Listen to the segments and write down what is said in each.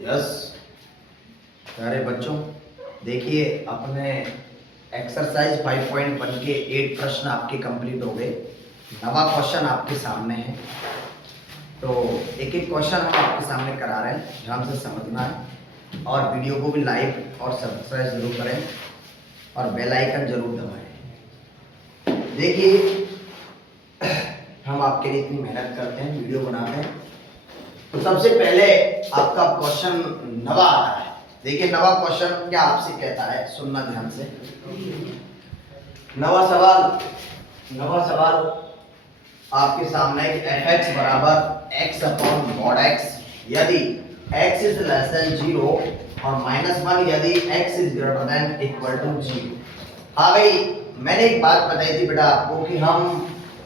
Yes प्यारे बच्चों, देखिए अपने एक्सरसाइज 5.1 के 8 प्रश्न आपके कंप्लीट हो गए। नवा क्वेश्चन आपके सामने है, तो एक एक क्वेश्चन हम आपके सामने करा रहे हैं, ध्यान से समझना है और वीडियो को भी लाइक और सब्सक्राइब जरूर करें और बेल आइकन जरूर दबाएं। देखिए हम आपके लिए इतनी मेहनत करते हैं, वीडियो बनाते हैं, तो सबसे पहले आपका क्वेश्चन नवा आता है। देखिए नवा क्वेश्चन क्या आपसे कहता है, सुनना ध्यान से। नवा सवाल आपके सामने है कि fx बराबर x अपॉन मॉड x यदि x इज लेस देन 0 और -1 यदि x is greater than equal to 0। हाँ भाई, मैंने एक बात बताई थी बेटा आपको कि हम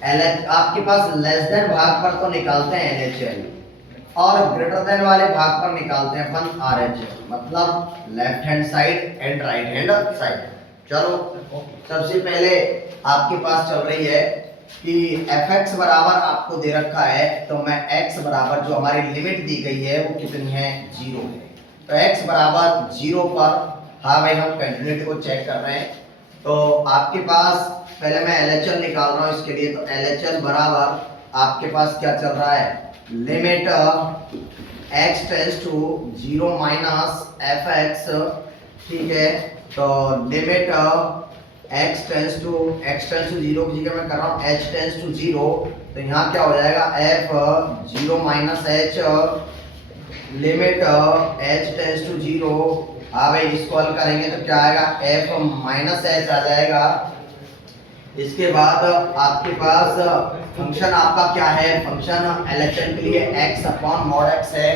आपके पास लेस देन भाग पर तो निकालते हैं LHL और ग्रेटर देन वाले भाग पर निकालते हैं अपन RHL, मतलब left hand side and right hand side. चलो सबसे पहले आपके पास चल रही है कि fx बराबर आपको दे रखा है, तो मैं x बराबर जो हमारी लिमिट दी गई है वो कितनी है, 0 है। तो x बराबर 0 पर, हाँ भाई हम कंटिन्यूटी को चेक कर रहे हैं, तो आपके पास पहले मैं LHL निकाल रहा हूँ इसके लिए। तो LHL बराबर आपके पास क्या चल रहा है, limit x tends to 0 minus fx, ठीक है। तो लिमिट x टेंड्स टू 0 की जगह मैं कर रहा हूँ h टेंड्स टू 0, तो यहाँ क्या हो जाएगा f 0 minus h, limit h tends to 0। हाँ भाई इसको हल करेंगे तो क्या आएगा, f माइनस h आ जाएगा। इसके बाद आपके पास फंक्शन आपका क्या है, फंक्शन LHL के लिए x अपॉन मॉड x है,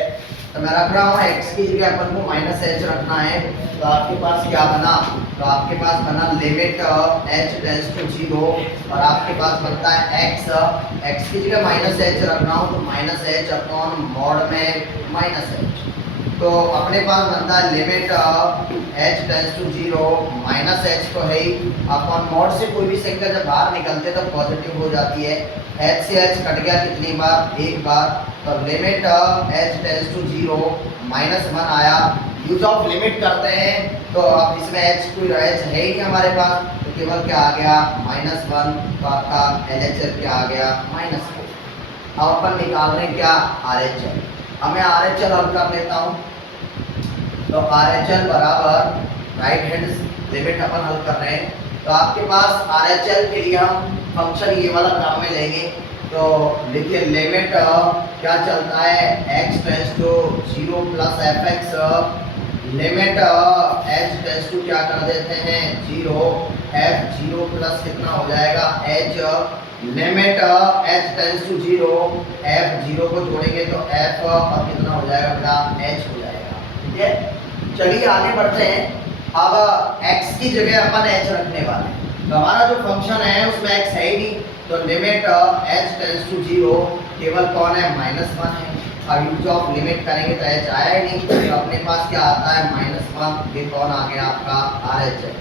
तो मैं रख रहा हूँ x की जगह अपन को माइनस h रखना है। तो आपके पास क्या बना, तो आपके पास बना लिमिट h टेंड्स टू 0 और आपके पास बनता है x की जगह माइनस h रख रहा हूँ, तो माइनस h अपॉन मॉड में माइनस h। तो अपने पास बनता है limit h tends to 0 minus h तो है ही, अपॉन मॉड से कोई भी संख्या जब बाहर निकलते तो पॉजिटिव हो जाती है। h से h कट गया कितनी बार, एक बार, तो limit h tends to 0 minus 1 आया। यूज ऑफ लिमिट करते हैं तो अब इसमें h कोई h है ही नहीं हमारे पास, तो केवल क्या आ गया, -1, तो आपका LHL क्या आ गया, -4। अब अपन निकाल रहे हैं क्या, RHL। अब मैं RHL हल कर लेता हूँ, तो RHL बराबर राइट हैंड लिमिट अपन हल कर रहे हैं, तो आपके पास RHL के लिए हम फंक्शन ये वाला काम में लेंगे। तो देखिए लिमिट क्या चलता है, x tends to 0 plus fx, limit h tends to क्या कर देते हैं 0, f 0 प्लस कितना हो जाएगा h, limit h tends to 0, f 0 को जोड़ेंगे तो f और कितना हो जाएगा बेटा, h हो जाएगा। ठीक है, चलिए आगे बढ़ते हैं। अब x की जगह अपन h रखने वाले हैं, तो हमारा जो फंक्शन है उसमें x है ही नहीं, तो लिमिट h टेंड्स टू 0 केवल कौन है, -1 है। अब यूज ऑफ लिमिट करेंगे तो h आया ही नहीं, तो अपने पास क्या आता है, -1। ये कौन आ गया आपका, RHL।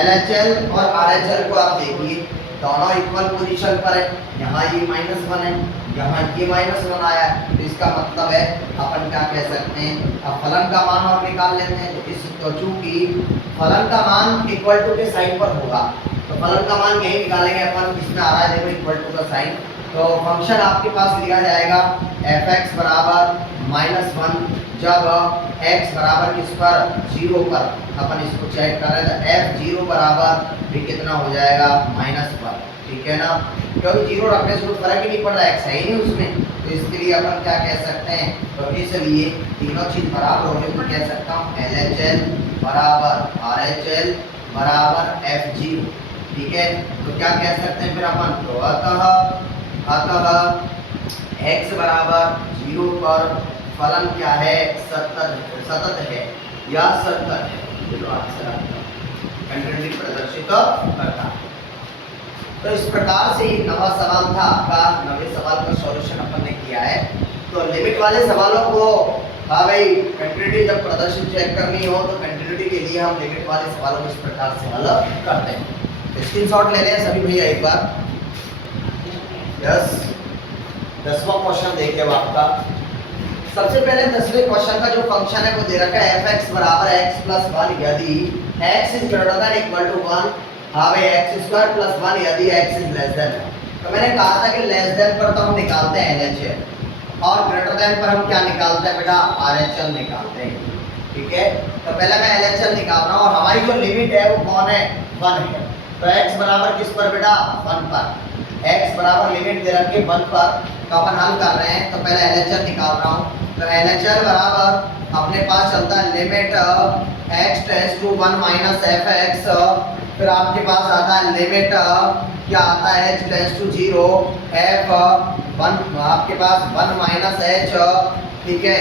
LHL और RHL को आप देखिए दोनों इक्वल पोजीशन पर है, यहाँ ये -1 है, यहाँ ये -1 आया है, तो इसका मतलब है अपन क्या कह सकते हैं, अब फलन का मान और निकाल लेते हैं। तो इस चूंकि फलन का मान इक्वल टू के साइन पर होगा, तो फलन का मान यही निकालेंगे अपन, इसमें आ रहा है देखो इक्वल टू का साइन। तो फंक्शन आपके पास लिया जाएगा fx बराबर -1 जब x बराबर किस पर, 0 पर। अपन इसको चेक कर रहे हैं तो f0 बराबर भी कितना हो जाएगा, -1। ठीक है ना, क्योंकि 0 रखने से कोई फर्क ही नहीं पड़ रहा, x है ही नहीं उसमें, तो इसके लिए अपन क्या कह सकते हैं, तो इसलिए तीनों चीज बराबर हो गई, तो कह सकता हूँ LHL बराबर RHL बराबर f0। ठीक है, तो क्या कह सकते हैं फिर अपन, तो अतः x बराबर 0 पर फलन क्या है, सतत है या संतत है, जो अक्सर कंटिन्यूटी प्रदर्शित करता है। तो इस प्रकार से ये नवा सवाल था आपका, नवे सवाल का सॉल्यूशन अपन ने किया है। तो लिमिट वाले सवालों को, हाँ भाई कंटिन्यूटी जब प्रदर्शित चेक करनी हो तो कंटिन्यूटी के लिए हम लिमिट वाले सवालों को इस प्रकार से हल करते हैं। स्क्रीनशॉट ले लें सभी भैया एक बार। यस, 10वां क्वेश्चन देखिए आपका, सबसे पहले 10वें क्वेश्चन का जो फंक्शन है वो दे रखा है fx बराबर x प्लस 1 यदि x is greater than equal to 1। हाँ भाई x स्क्वायर प्लस 1 यदि x इज लेस देन। तो मैंने कहा था कि लेस देन पर तो हम निकालते हैं LHS और ग्रेटर देन पर हम क्या निकालते हैं बेटा, RHL निकालते हैं। ठीक है, तो पहले मैं LHL निकाल रहा हूँ और हमारी जो लिमिट है वो कौन है, 1 है। तो x बराबर किस पर बेटा, 1 पर। x बराबर लिमिट दे रखी है 1 पर, तो अपन हल कर रहे हैं। तो पहले LHL निकाल रहा हूँ। तो LHL बराबर अपने पास चलता है limit x tends to 1 minus fx, फिर आपके पास आता है लिमिट क्या आता है, h टेंड्स टू 0 f 1 आपके पास 1 माइनस h। ठीक है,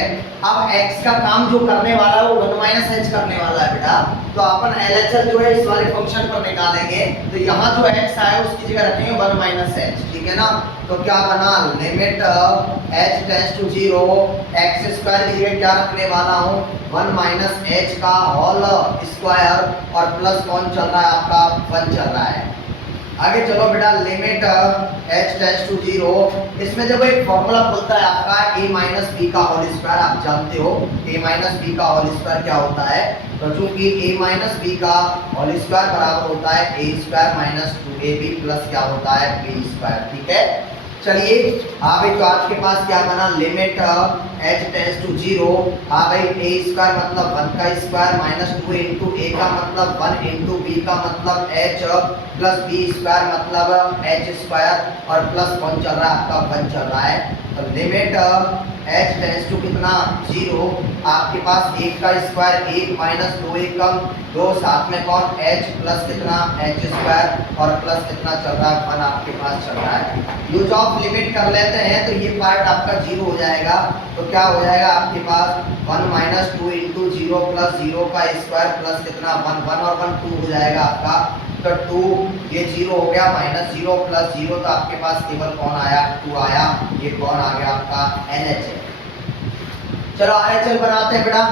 अब x का काम जो करने वाला है वो 1 माइनस h करने वाला है बेटा। तो अपन LHL जो है इस वाले फंक्शन पर निकालेंगे। तो यहाँ जो x आया उसकी जगह रखेंगे 1 माइनस h। ठीक है ना, तो क्या बना, limit h tends to 0 x square की जगह क्या रखने वाला हूँ, 1 माइनस h का होल स्क्वायर और प्लस कौन चल रहा है आपका, 1 चल रहा है। आगे चलो बेटा, लिमिट h टेंड्स टू 0, इसमें जब एक फॉर्मूला खुलता है आपका a माइनस बी का होल स्क्वायर, आप जानते हो a माइनस बी का होल स्क्वायर क्या होता है। तो चूंकि a माइनस बी का होल स्क्वायर बराबर होता है a square minus 2ab plus क्या होता है, b स्क्वायर। ठीक है, चलिए हाँ भाई, तो आपके पास क्या बना, लिमिट h टेंड्स टू 0। हाँ भाई, a स्क्वायर मतलब 1 का स्क्वायर माइनस 2 इंटू a का मतलब 1 इंटू b का मतलब h प्लस b स्क्वायर मतलब h स्क्वायर और प्लस कौन चल रहा है आपका 1 चल रहा है। तो लिमिट h टेंड्स टू कितना, 0। आपके पास 1 का स्क्वायर 1 माइनस 2 एकम 2 साथ में कौन h प्लस कितना h स्क्वायर और प्लस कितना चल रहा है, 1 आपके पास चल रहा है। यूज ऑफ लिमिट कर लेते हैं तो ये पार्ट आपका 0 हो जाएगा। तो क्या हो जाएगा आपके पास 1 माइनस 2 इंटू 0 प्लस 0 का स्क्वायर प्लस कितना 1 1 और 1 2 हो जाएगा आपका। तो 2 ये 0 हो गया, माइनस 0 प्लस 0 तो आपके पास केवल कौन आया, 2 आया। ये कौन आ गया आपका, LHL। चलो RHL बनाते हैं बेटा,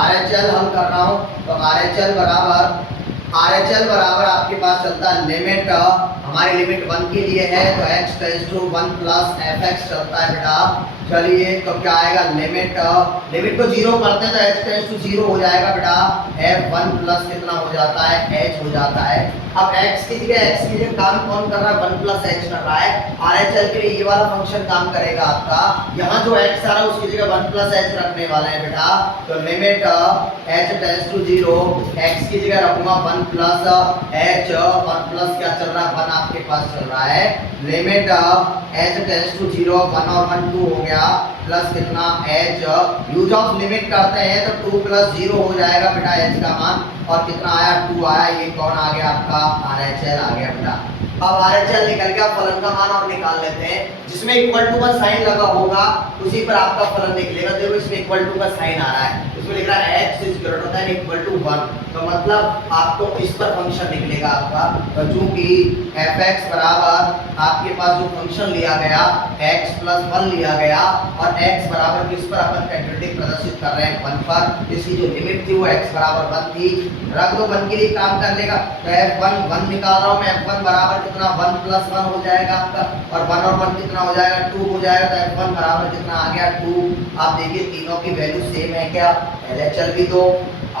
RHL हम कर रहा हूँ। तो RHL बराबर आपके पास चलता है लिमिट, हमारी लिमिट 1 के लिए है तो x tends to 1 plus fx चलता है बेटा। चलिए तो क्या आएगा, लिमिट को 0 करते हैं तो h टेंड्स टू 0 हो जाएगा बेटा, f1 प्लस कितना हो जाता है, h हो जाता है। अब x की जगह काम कौन कर रहा है, 1 प्लस h कर रहा है। RHL के लिए ये वाला फंक्शन काम करेगा आपका। यहाँ जो x आ रहा है उसकी जगह 1 प्लस h रखने वाला है बेटा। तो limit h tends to 0, x की जगह रखूंगा 1 प्लस h, 1 प्लस क्या चल रहा है, 1 आपके पास चल रहा है। लिमिट h टेंड्स टू 0, 1 और 1 2 हो गया प्लस कितना h। यूज ऑफ लिमिट करते हैं तो 2 प्लस 0 हो जाएगा बेटा h का मान और कितना आया, 2 आया। ये कौन आ गया आपका, RHL आ गया बेटा। अब RHL निकल गया, फलन का मान और निकाल लेते हैं। जिसमें इक्वल टू का साइन लगा होगा उसी पर आपका फलन निकलेगा। देखो इसमें इक्वल टू का साइन आ रहा है, इसमें लिख रहा है x is greater than equal to 1, तो मतलब आपको इस पर फंक्शन निकलेगा आपका। तो चूंकि fx बराबर आपके पास जो फंक्शन लिया गया x प्लस 1 लिया गया और x बराबर किस पर अपन डेरिवेटिव प्रदर्शित कर रहे हैं, 1 पर। इसकी जो लिमिट थी वो x बराबर 1 थी, रख दो 1 के लिए काम कर लेगा। तो f1 1 निकाल रहा हूं मैं, f1 बराबर कितना 1 प्लस 1 हो जाएगा आपका और 1 और 1 कितना हो जाएगा, 2 हो जाएगा। तो f1 बराबर कितना आ गया, 2। आप देखिए तीनों की वैल्यू सेम है क्या, LHL भी 2,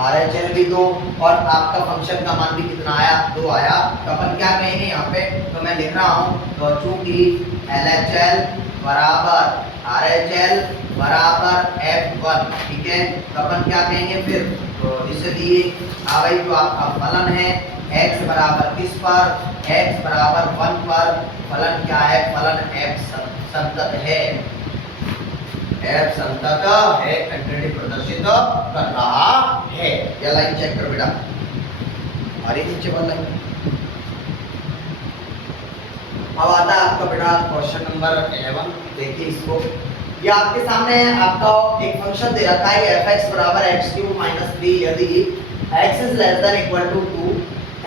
RHL भी 2 और आपका फंक्शन का मान भी कितना आया, 2 आया। तो अपन क्या कहेंगे यहाँ पे, तो मैं लिख रहा हूँ तो चूंकि LHL बराबर RHL बराबर F1, ठीक है, तो अपन क्या कहेंगे फिर, तो इसलिए हाँ भाई जो आपका फलन है x बराबर किस पर, x बराबर 1 पर, फलन क्या है, फलन f संतत है, f संतत है, कंटिन्यूटी प्रदर्शित कर रहा है। ये लाइन चेक करो बेटा, और नीचे वाला लाइन। अब आता है आपका बेटा क्वेश्चन नंबर 11, देखिए इसको। ये आपके सामने आपका एक फंक्शन दे रखा है fx बराबर x³ माइनस 3 यदि x is less than equal to 2,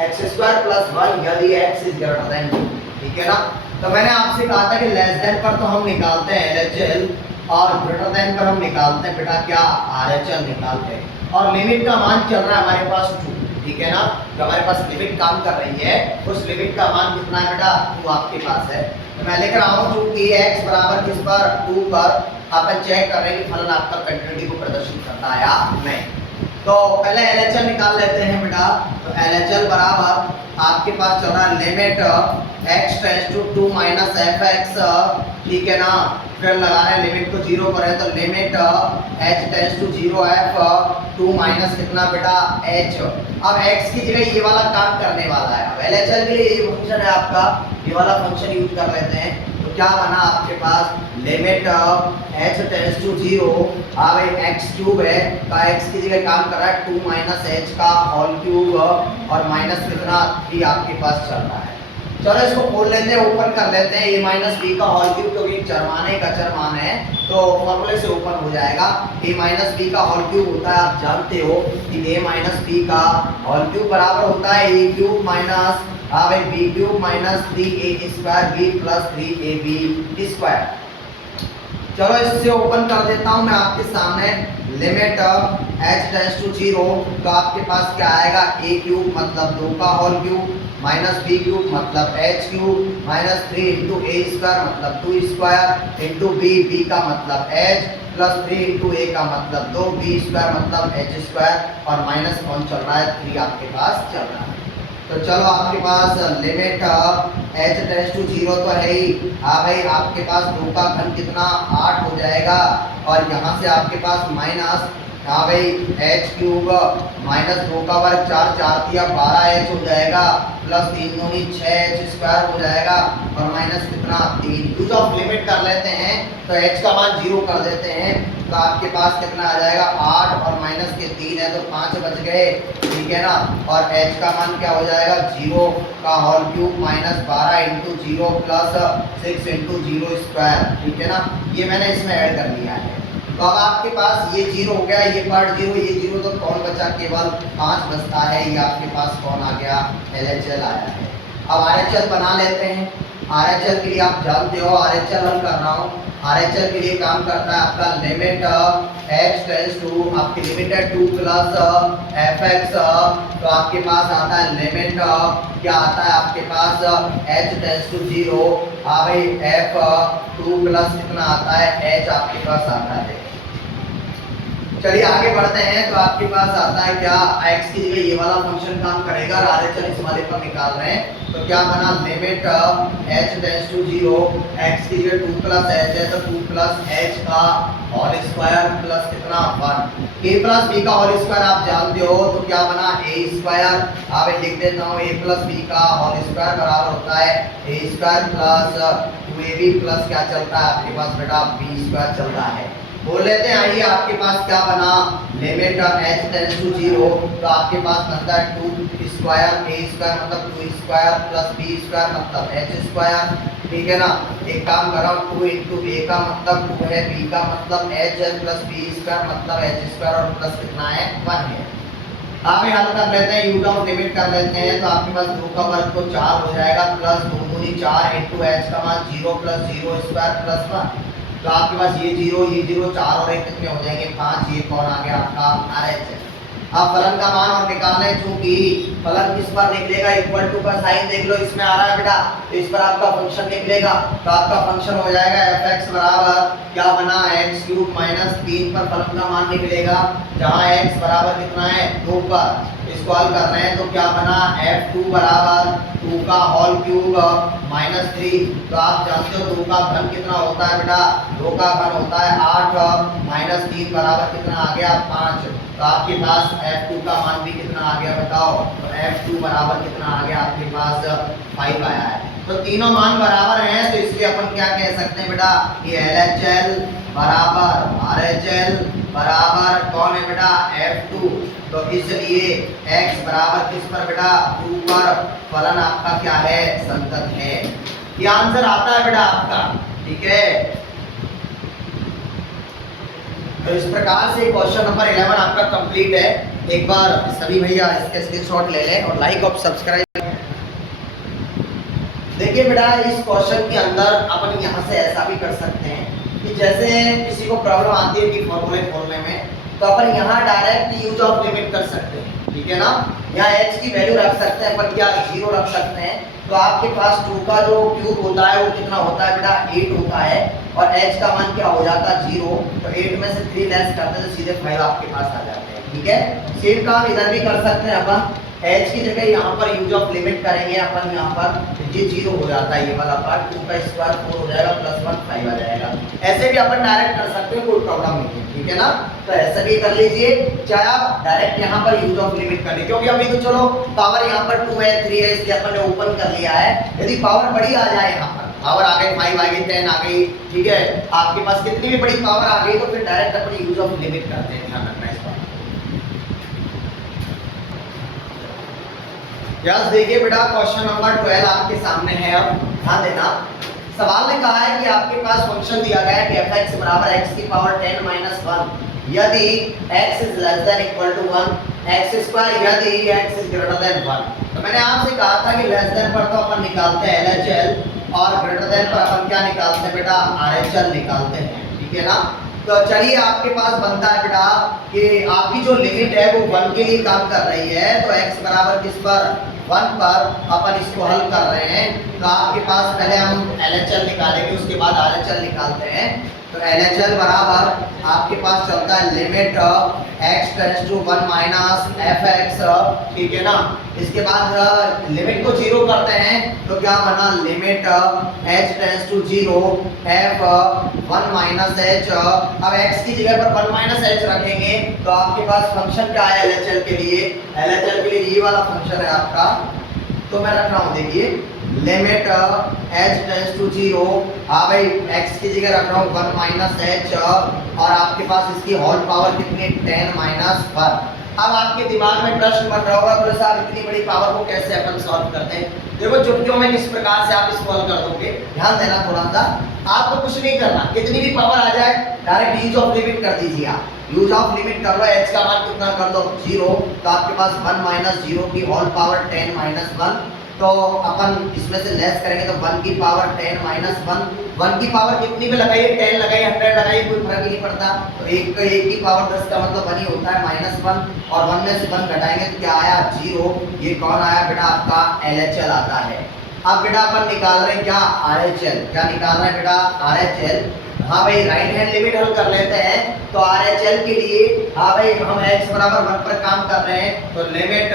x² plus 1 यदि x इज ग्रेटर देन 2, ठीक है ना। तो मैंने आपसे कहा था कि लेस देन पर तो हम निकालते हैं LHL और ग्रेटर देन पर हम निकालते हैं बेटा क्या, RHL निकालते हैं। और लिमिट का मान चल रहा है हमारे पास 2, ठीक है ना। तो हमारे पास लिमिट काम कर रही है, उस लिमिट का मान कितना है बेटा, 2 आपके पास है। तो मैं लिख रहा हूँ चूंकि x बराबर किस पर, 2 पर, अपन चेक कर रहे हैं कि फलन आपका कंटिन्यूटी को प्रदर्शित करता है या नहीं। तो पहले LHL निकाल लेते हैं बेटा। तो LHL बराबर आपके पास चल रहा है limit x tends to 2 minus fx, ठीक है ना। फिर लगा रहे हैं लिमिट को 0 पर है तो limit h tends to 0 f 2 minus कितना बेटा h। अब x की जगह ये वाला काम करने वाला है। अब LHL के लिए ये फंक्शन है आपका, ये वाला फंक्शन यूज कर लेते हैं। तो क्या बना आपके पास limit h tends to 0, x cube है का x की जगह काम कर रहा है 2 माइनस h का होल क्यूब और माइनस कितना 3 आपके पास चल रहा है। चलो इसको खोल लेते हैं, ओपन कर लेते हैं। a माइनस बी का होल क्यूब क्योंकि चरमान है, का चरमान है तो फॉर्मूले से ओपन हो जाएगा। a माइनस बी का होल क्यूब होता है, आप जानते हो कि a माइनस बी का होल क्यूब बराबर होता है a cube minus B cube minus 3a square b plus 3ab square. चलो इससे ओपन कर देता हूं मैं आपके सामने। लिमिट h टेंड्स टू 0 तो आपके पास क्या आएगा a क्यूब मतलब 2 का whole cube minus B cube मतलब h cube minus 3 into a square मतलब 2 स्क्वायर इंटू b का मतलब h प्लस 3 इंटू a का मतलब 2 b स्क्वायर मतलब h स्क्वायर और माइनस कौन चल रहा है 3 आपके पास चल रहा है। तो चलो आपके पास लिमिट h टेंड्स टू 0 तो है ही। हाँ भाई आपके पास 2 का घन कितना 8 हो जाएगा और यहाँ से आपके पास माइनस हाँ भाई h क्यूब माइनस 2 का वर्ग 4 4 दिया 12h हो जाएगा प्लस 3 दूनी 6h स्क्वायर हो जाएगा और माइनस कितना 3। यूज ऑफ लिमिट कर लेते हैं तो h का मान 0 कर देते हैं तो आपके पास कितना आ जाएगा 8 और माइनस के 3 है तो 5 बच गए, ठीक है ना। और h का मान क्या हो जाएगा 0 का whole cube minus 12 into 0 plus 6 into 0 square, ठीक है ना। ये मैंने इसमें ऐड कर लिया है। तो अब आपके पास ये 0 हो गया, ये पार्ट 0, ये 0 तो कौन बचा केवल 5 बचता है। ये आपके पास कौन आ गया LHL आया है। अब RHL बना लेते हैं। RHL के लिए आप जानते हो RHL हल कर रहा हूँ। RHL के लिए काम करता है आपका लिमिट h टेंड्स टू आपकी लिमिट है 2 प्लस fx तो आपके पास आता है लिमिट क्या आता है आपके पास h टेंड्स टू 0 भाई f 2 प्लस कितना आता है h आपके पास आता है। चलिए आगे बढ़ते हैं। तो आपके पास आता है क्या x की जगह ये वाला फंक्शन काम करेगा और RHL इस वाले पर निकाल रहे हैं। तो क्या बना limit h tends to 0 x की जगह 2 प्लस h है तो 2 प्लस h का होल स्क्वायर प्लस कितना 1 a प्लस b का होल स्क्वायर आप जानते हो तो क्या बना a स्क्वायर। अब लिख देता हूँ a प्लस b का होल स्क्वायर बराबर होता है a square plus 2ab plus क्या चलता है आपके पास बेटा b स्क्वायर चलता है। बोल लेते हैं आइए आपके पास क्या बना लिमिट h टेंड्स टू 0 तो आपके पास बनता है 2 स्क्वायर a स्क्वायर मतलब 2 स्क्वायर प्लस b स्क्वायर मतलब h स्क्वायर, ठीक है ना। एक काम कर रहा हूँ 2 इंटू a का मतलब 2 है b का मतलब h है प्लस b स्क्वायर मतलब h स्क्वायर और प्लस कितना है 1 है। आप हल कर लेते हैं, यूज ऑफ लिमिट कर लेते हैं। तो आपके पास 2 का वर्ग तो 4 हो जाएगा प्लस 2 दूनी 4 इंटू h का मान 0 प्लस 0 स्क्वायर प्लस 1 तो आपके पास ये 0 4 और 1 कितने हो जाएंगे 5। ये कौन आ गया आपका RHL। अब फलन का मान और निकालने चूंकि फलन किस पर निकलेगा इक्वल टू का साइन देख लो इसमें आ रहा है बेटा तो इस पर आपका फंक्शन निकलेगा। तो आपका फंक्शन हो जाएगा fx बराबर क्या बना x क्यूब माइनस 3 पर फलन का मान निकलेगा जहाँ x बराबर कितना है 2 पर। इसको हल कर रहे हैं तो क्या बना f2 बराबर 2 का होल क्यूब माइनस 3 तो आप जानते हो 2 का घन कितना होता है बेटा 2 का घन होता है 8 माइनस 3 बराबर कितना आ गया 5। तो आपके पास f2 का मान भी कितना आ गया बताओ तो f2 बराबर कितना आ गया आपके पास 5 आया है। तो तीनों मान बराबर हैं तो इसलिए अपन क्या कह सकते हैं बेटा कि LHL बराबर RHL बराबर कौन है बेटा f2। तो इसलिए x बराबर किस पर बेटा 2 पर फलन आपका क्या है संतत है। ये आंसर आता है बेटा आपका, ठीक है। तो इस प्रकार से क्वेश्चन नंबर 11 आपका कंप्लीट है। एक बार सभी भैया इसके स्क्रीनशॉट ले लें और लाइक और सब्सक्राइब। देखिए बेटा इस क्वेश्चन के अंदर अपन यहाँ से ऐसा भी कर सकते हैं कि जैसे किसी को प्रॉब्लम आती है कि फॉर्मूले खोलने में तो अपन यहाँ डायरेक्ट यूज ऑफ लिमिट कर सकते हैं, ठीक है ना। यहाँ h की वैल्यू रख सकते हैं अपन क्या 0 रख सकते हैं। तो आपके पास 2 का जो क्यूब होता है वो कितना होता है बेटा 8 होता है, और h का मान क्या हो जाता है 0, तो 8 में से 3 लेस करते हैं तो सीधे 5 आपके पास आ जाते हैं। ठीक है, सेम काम इधर भी कर सकते हैं अपन, h की जगह यहाँ पर यूज ऑफ लिमिट करेंगे अपन, यहाँ पर ये 0 हो जाता है, ये वाला पार्ट 2 का स्क्वायर 4 हो जाएगा प्लस 1 5 आ जाएगा। ऐसे भी अपन डायरेक्ट कर सकते हैं, कोई प्रॉब्लम नहीं है। ठीक है ना, तो ऐसे भी कर लीजिए, चाहे आप डायरेक्ट यहाँ पर यूज ऑफ लिमिट कर लीजिए, क्योंकि अभी तो चलो पावर यहाँ पर 2 है 3 है इसलिए अपन ने ओपन कर लिया है। यदि पावर बड़ी आ जाए, यहाँ पर पावर आ गई 5 आ गई 10 आ गई, ठीक है, आपके पास कितनी भी बड़ी पावर आ गई तो फिर direct upon use of limit करते हैं, ध्यान रखना इस बात। यस देखिए बेटा, क्वेश्चन नंबर 12 आपके सामने है। अब ध्यान देना, सवाल ने कहा है कि आपके पास फंक्शन दिया गया है कि fx बराबर x की पावर 10 माइनस 1 यदि x is less than equal to 1, x square यदि x इज ग्रेटर देन 1। तो मैंने आपसे कहा था कि लेस देन पर तो अपन निकालते हैं LHL और ग्रेटर देन पर अपन क्या निकालते हैं बेटा RHL निकालते हैं। ठीक है ना, तो चलिए आपके पास बनता है बेटा कि आपकी जो लिमिट है वो 1 के लिए काम कर रही है, तो x बराबर किस पर 1 पर अपन इसको हल कर रहे हैं। तो आपके पास पहले हम LHL निकालेंगे, उसके बाद RHL निकालते हैं। तो LHL बराबर आपके पास चलता है limit x tends to 1 minus fx, ठीक है ना, इसके बाद लिमिट को 0 करते हैं तो क्या बना limit h tends to 0 f 1 minus h। अब x की जगह पर 1 माइनस h रखेंगे तो आपके पास फंक्शन क्या है LHL के लिए, LHL के लिए ये वाला फंक्शन है आपका। तो मैं रख रहा हूँ, देखिए लिमिट h टेंड्स टू 0, हाँ भाई x की जगह रख रहा हूँ 1 माइनस h, और आपके पास इसकी होल पावर कितनी 10 माइनस 1। अब आपके दिमाग में प्रश्न बन रहा होगा बोले साहब इतनी बड़ी पावर को कैसे अपन सॉल्व करते हैं। देखो चुटकियों में किस प्रकार से आप इसको हल कर दोगे, ध्यान देना थोड़ा सा। आपको कुछ नहीं करना, कितनी भी पावर आ जाए डायरेक्ट यूज ऑफ लिमिट कर दीजिए। आप यूज ऑफ लिमिट कर लो, h का मान कितना कर दो 0, तो आपके पास 1 माइनस 0 की होल पावर 10 माइनस 1। तो अपन इसमें से लेस करेंगे तो 1 की पावर 10 माइनस 1, 1 की पावर कितनी भी लगाइए 10 लगाइए 100 लगाइए कोई फर्क नहीं पड़ता। तो 1 की पावर 10 का मतलब 1 ही होता है माइनस 1, और 1 में से 1 घटाएंगे तो क्या आया 0। ये कौन आया बेटा आपका LHL आता है। अब बेटा अपन निकाल रहे हैं क्या RHL, क्या निकाल रहे हैं बेटा RHL। हाँ भाई राइट हैंड लिमिट हल कर लेते हैं। तो RHL के लिए हाँ भाई हम x बराबर 1 पर काम कर रहे हैं, तो limit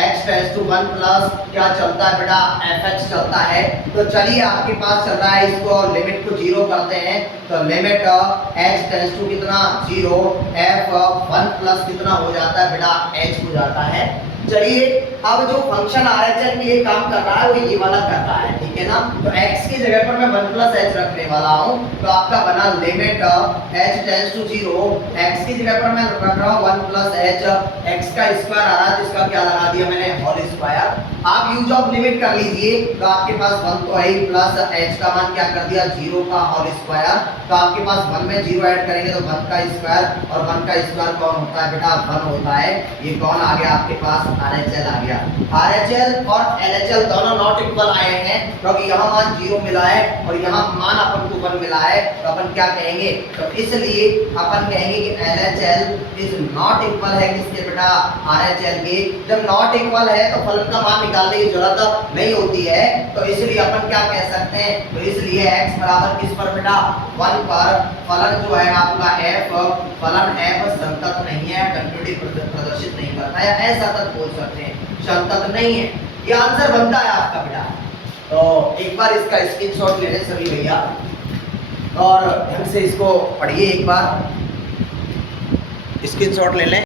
x tends to 1 plus क्या चलता है बेटा fx चलता है। तो चलिए आपके पास चल रहा है, इसको लिमिट को 0 करते हैं, तो लिमिट x टेंड्स टू कितना 0 f 1 प्लस कितना हो जाता है बेटा h हो जाता है। चलिए अब जो फंक्शन RHL के लिए काम कर रहा है वो ये वाला कर रहा है, ठीक है ना। तो x की जगह पर मैं 1 प्लस h रखने वाला हूँ, तो आपका बना limit h tends to 0, x की जगह पर मैं रख रहा हूँ 1 प्लस h, x का स्क्वायर आ रहा है तो इसका क्या लगा दिया मैंने होल स्क्वायर। आप यूज ऑफ लिमिट कर लीजिए, तो आपके पास 1 तो है प्लस h का मान क्या कर दिया 0 का होल स्क्वायर। तो आपके पास 1 में 0 ऐड करेंगे तो 1 का स्क्वायर, और 1 का स्क्वायर कौन होता है बेटा 1 होता है। ये कौन आ गया आपके पास RHL आ गया। RHL और LHL दोनों नॉट इक्वल आए हैं, क्योंकि यहाँ मान 0 मिला है और यहाँ मान अपन को 1 मिला है, तो अपन क्या कहेंगे, तो इसलिए अपन कहेंगे कि LHL इज नॉट इक्वल है किसके बेटा RHL के। जब नॉट इक्वल है तो फलन का मान निकालने की जरूरत नहीं होती है, तो इसलिए अपन क्या कह सकते हैं, तो इसलिए x बराबर किस पर बेटा 1 पर फलन जो है आपका f, फलन f संतत नहीं है, कंटिन्यूटी प्रदर्शित नहीं करता है, ऐसा तक बोल सकते हैं, संतत नहीं है। ये आंसर बनता है आपका बेटा। तो एक बार इसका स्क्रीनशॉट ले लें सभी भैया, और ढंग से इसको पढ़िए, एक बार स्क्रीनशॉट ले लें।